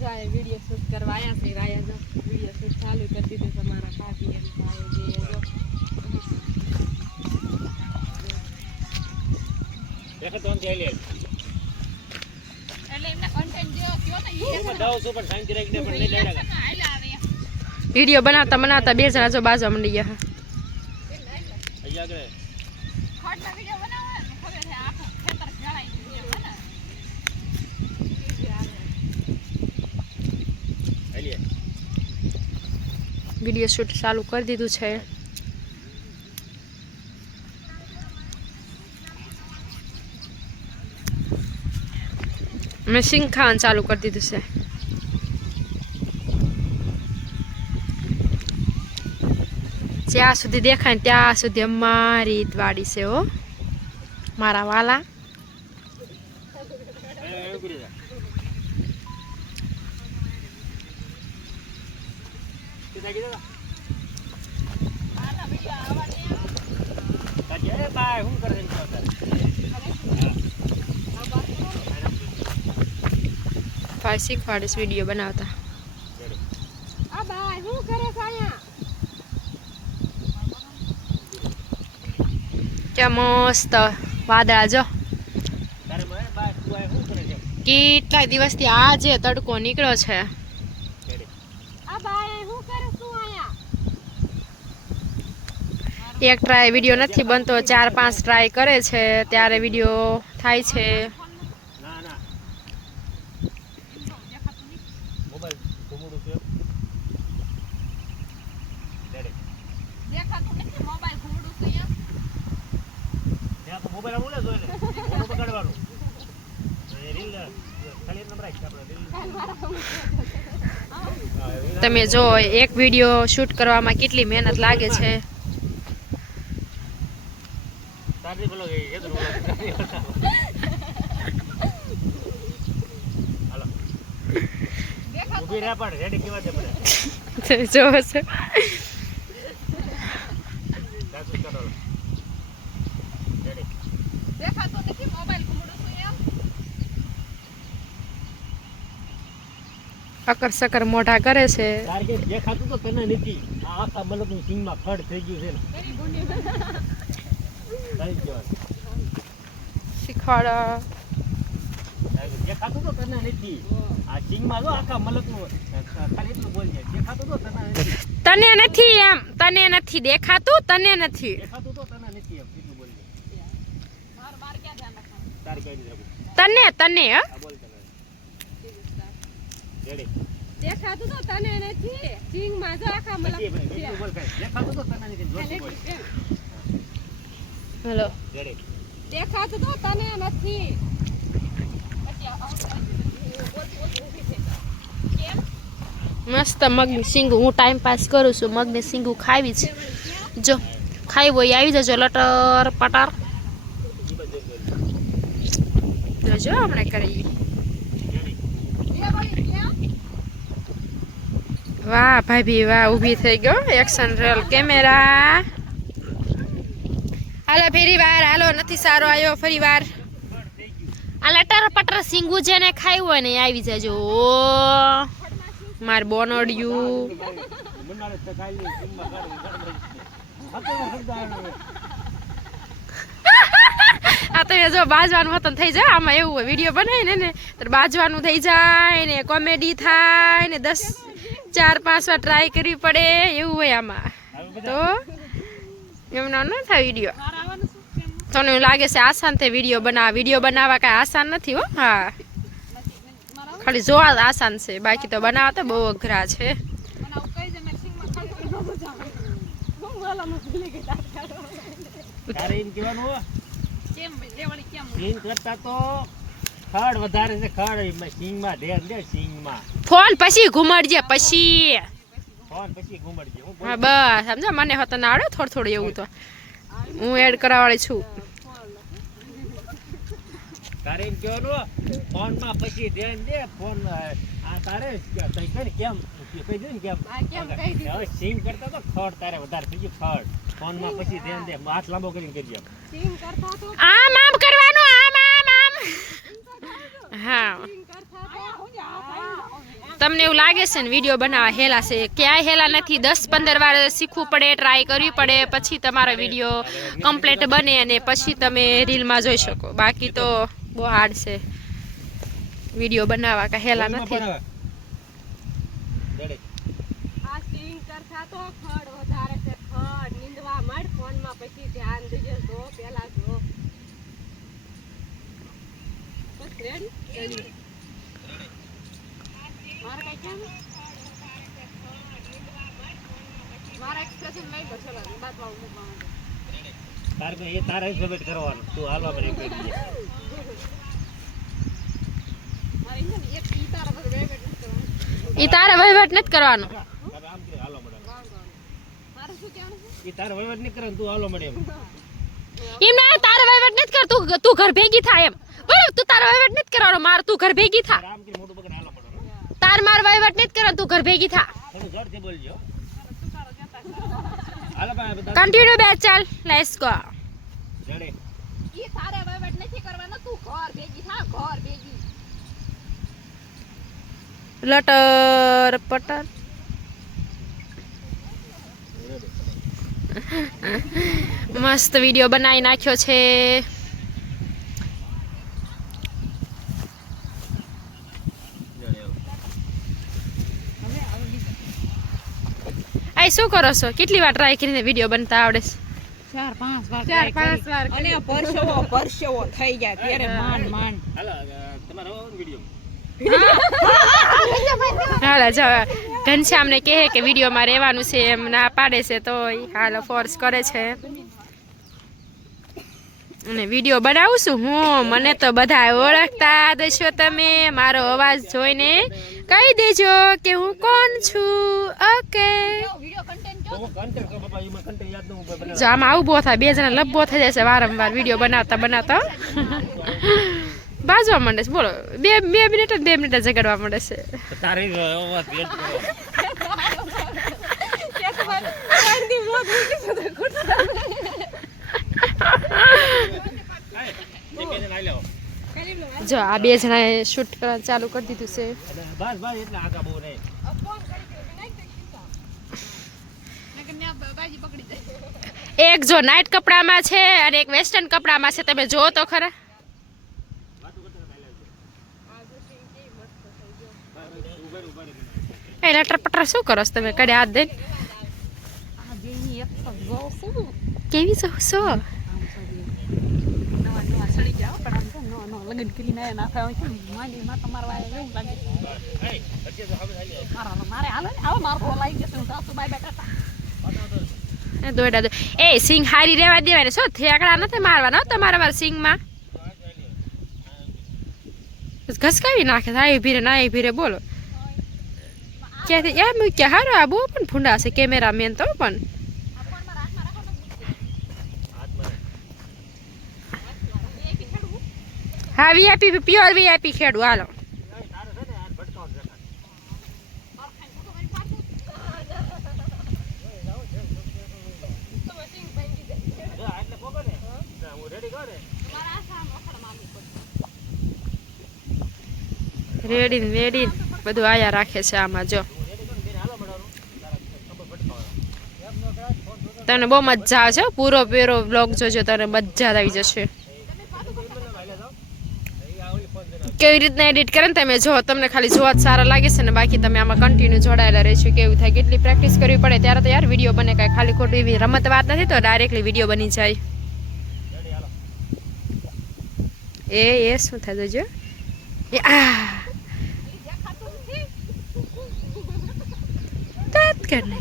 जो है video shoot करवाया से राया जो वीडियो शूट चालू कर दी थी हमारा भाभी एम भाई जी जो देखो तो हम क्या ले એટલે એમના કન્ટેન્ટ જો કયો તો ઈ બતાવો સુપર સાઈન ડિરેક્ટ ને પણ લઈ લેડા वीडियो बनाता बनाता बे जना जो बाजू मंडी गया અહીંયા આગળ ખોટના વિડિયો બનાવે ને ખબર છે આખો ખેતર જણાઈ ગયું છે ને આલીએ वीडियो शूट चालू कर दीधुं छे मैं सिंह खान चालू कर दीधुं छे ज्यां सुधी देखाय त्यां सुधी अमारी वाड़ी छे हो मारा वाला भाई सीखवाड़े वीडियो बनावता क्या मस्त वादळा जो કેટલા દિવસથી આજે તડકો નીકળ્યો છે એક ટ્રાય વિડિયો નથી બનતો 4-5 ટ્રાય કરે છે ત્યારે વિડિયો થાય છે ના ના મોબાઈલ ઘુમડું છે દેખાતું નથી મોબાઈલ ઘુમડું છે એમ ત્યાં મોબાઈલ આવું લે જોઈ લે ફોટો પકડવાનું રીલ ખાલી નંબર આઈ આપણે રીલ તમે જો એક વિડિયો શૂટ કરવામાં કેટલી મહેનત લાગે છે તારી બોલો એ એદરો હાલો ઉભી રહે પણ રેડી કેવા છે મને જો છે સાચું કરો રેડી દેખાતો નથી મોબાઈલ ઘુમડું છે એમ અકર સકર મોઢા કરે છે ટાર્ગેટ દેખાતું તો તને નથી આ આખા મલકનું સિંગમાં ફળ થઈ ગયું છે ને એની ગુંડી થઈ ગયો શીખવાડા દેખાતું તો તને નથી આ સિંગમાં જો આખા મલકનું ખાલી એટલું બોલ જાય દેખાતું તો તને નથી તને નથી એમ તને નથી દેખાતું તને નથી દેખાતું તો તને નથી એમ એટલું બોલ જાય માર માર ક્યાં ધ્યાન રાખવાનું તાર કઈ નહીં રાખું તને તને હ આ બોલ તને રેડી દેખાતું તો તને નથી સિંગ માં જો આખા મલક એટલું બોલ કઈ દેખાતું તો તને નથી જોશું બોલ હેલો રેડી દેખાતું તો તને નથી મસ્ત મગની સિંગું હું ટાઈમ પાસ કરું છું મગની સિંગું ખાવી છે જો ખાઈ હોય આવી જજો લટર પટર જો હમણાં કરી વાહ ભાભી વાહ ઊભી થઈ ગયો એક્શન રોલ કેમેરા હાલો ફરી વાર હાલો નથી સારો આવ્યો ફરી વાર આ લટર પટર સિંગુ જેને ખાયું હોય ને આવી જજો માર બોનડિયું મુન્નારે તકાઈ સિંગમાં આ તો જો બાજવાનું હતું થઈ જાય આમાં એવું હોય વિડીયો બનાવીને ને તો બાજવાનું થઈ જાય ને કોમેડી થાય ને 4-5 વાર ટ્રાય કરવી પડે એવું હોય આમાં તો એમનો ન થાય વિડીયો તને એવું લાગે છે આસાન તે વિડીયો બનાવવા કાંઈ આસાન નથી હો હા ખાલી જોવા આસાન છે બાકી તો બનાવવા તો બહુ અઘરા છે તારે એમ કહેવાનું સિંગ કરતા તો ખડ વધારે છે ખડ સિંગમાં ધ્યાન દે સિંગમાં ફોન પછી ઘુમાડજે પછી ફોન પછી ઘુમાડજે હું હા બસ સમજો મને હોતો ના આવડે થોડું થોડું એવું તો હું એડ કરાવવાળી છું તારે એમ કહેવાનું ફોનમાં પછી ધ્યાન દે ફોન આ તારે તઈ કઈ કેમ કહી દે ને કેમ હવે સિંગ કરતા તો ખડ તારે વધારે થઈ ગયું ખડ ફોનમાં પછી ધ્યાન દે હાથ લાંબો કરીને કરજે આમ આમ કરવાનું આમ આમ આમ હા તમને એવું લાગે છે ને વિડીયો બનાવવા હેલા છે, ક્યાંય હેલા નથી. 10-15 વાર શીખવું પડે, ટ્રાય કરવી પડે, પછી તમારો વિડીયો કમ્પ્લીટ બને અને પછી તમે રીલમાં જોઈ શકો. બાકી તો બહુ હાર્ડ છે વિડીયો બનાવવા, કાંઈ હેલા નથી. આ સ્ક્રીન કરતા તો ખડ વધારે છે, ખડ નીંદવા માંડ ફોનમાં, પછી ધ્યાન દેજો, જો પેલા જો બસ રેડી. મારે કઈ કેમ મારા એક્સપ્રેશન લઈ તો ચલો બાદ માં મૂકવાનું. એ તારે વેટ કરવાનું, તું હાલવા પર એક કરી દે. મારે ઇન્જન એક ઈ તારા પર વેગટ નથી કરવાનું. ઈ તારે વહીવટ નથી કરવાનો. આમ કે હાલવા મળે. મારે શું કહેવાનું છે? એ તારે વહીવટ નહીં કરે તું હાલવા મળે એમ. એમ ના, તારે વહીવટ નથી કર, તું ઘર ભેગી થાય એમ. બરાબર, તું તારો વહીવટ નથી કરવાનો, માર તું ઘર ભેગી થા. આમ કે મોટું પકડ હાલવા મળે. તાર માર વહીવટ નથી કરવાનો, તું ઘર ભેગી થા. થોડું જોરથી બોલજો. હાલો ભાઈ બધા કન્ટિન્યુ બે, ચાલ લેટ્સ ગો. રેડી. ઈ તારે વેગટ નથી કરવાનો, તું ઘર ભેગી થા, ઘર ભેગી. લટર પટર મસ્ત વિડીયો બનાવી નાખ્યો છે. આ શું કરો છો? કેટલી વાર ટ્રાય કરીને વિડીયો બનતા આવડે છે? 4-5 વાર અને પરસેવો થઈ ગયા ત્યારે માંડ હાલો તમારો વિડિયો. હાલો જો ઘનશ્યામને કહે કે વિડીયોમાં રહેવાનું છે, એમ ના પાડે છે તો હાલો ફોર્સ કરે છે. અને વિડીયો બનાવું છું હું, મને તો બધા ઓળખતા દેશો. તમે મારો અવાજ જોઈને કહી દેજો કે હું કોણ છું. ઓકે, વિડિયો કન્ટેન્ટ તો કન્ટેન્ટ કો બાપા એમાં કન્ટેન્ટ યાદ ન હું બનાવ. જો આમાં આવું બહુ થાય, બે જણા લબ્બો થઈ જશે વારંવાર વિડીયો બનાવતા બાજવા માંડે છે. બોલો, બે મિનિટ જ 2 મિનિટ જગાડવા માંડે છે. તારે અવાજ વેટ કરો. જે બેન આઈ લેવો. જો આ બે જણાએ શૂટ કરવાનું ચાલુ કરી દીધું છે. બસ બસ એટલે આગા બહુ નહીં. બાજી પકડી જાય. એક જો નાઇટ કપડામાં છે અને એક વેસ્ટર્ન કપડામાં છે. તમે જો તો ખરા. એ લટર પટર શું કરો છો તમે? કડે હાથ દઈને આ જેની એક તો જો શું કેવી છો? નવા સડી જાવ પણ આમ તો નો લગન કરી ના થાય છે. માંડી માં તમાર વાય એવું લાગે એ હજી તો હવે આઈ લે. મારે હાલો ને આવો મારો લાઈ જશે. હું સાસુ બાઈ બેઠા દોડા દો. એ સિંગ હારી રહેવા દેવાય. શું થેકડા નથી મારવાના તમારા સિંગમાં. ઘસકાવી નાખે. આઈ ભીરે ના આઈ ભીરે બોલો. ક્યાંથી એમ કે હારો આ બહુ પણ ફૂંડા છે કેમેરામેન તો પણ. હા, વીઆઈપી પ્યોર વીઆઈપી ખેડું. હાલો એટલે પોકો ને હું રેડી કરે. રેડી વેડી બધું આયા રાખે છે આમાં. જો તને બહુ મજા આવશે. પૂરો પેરો બ્લોગ જોજો, તને મજા આવી જશે. કેવી રીતના એડિટ કરે ને તમે જો. તમને ખાલી જોવા જ સારા લાગે છે ને, બાકી તમે આમાં કન્ટિન્યુ જોડાયેલા રહેશો. કેવું થાય, કેટલી પ્રેક્ટિસ કરવી પડે ત્યારે તો યાર વિડીયો બને. કાંઈ ખાલી ખોટી એવી રમત વાત નથી તો ડાયરેક્ટલી વિડીયો બની જાય. એ શું થાય જોજો. એ આ तात करने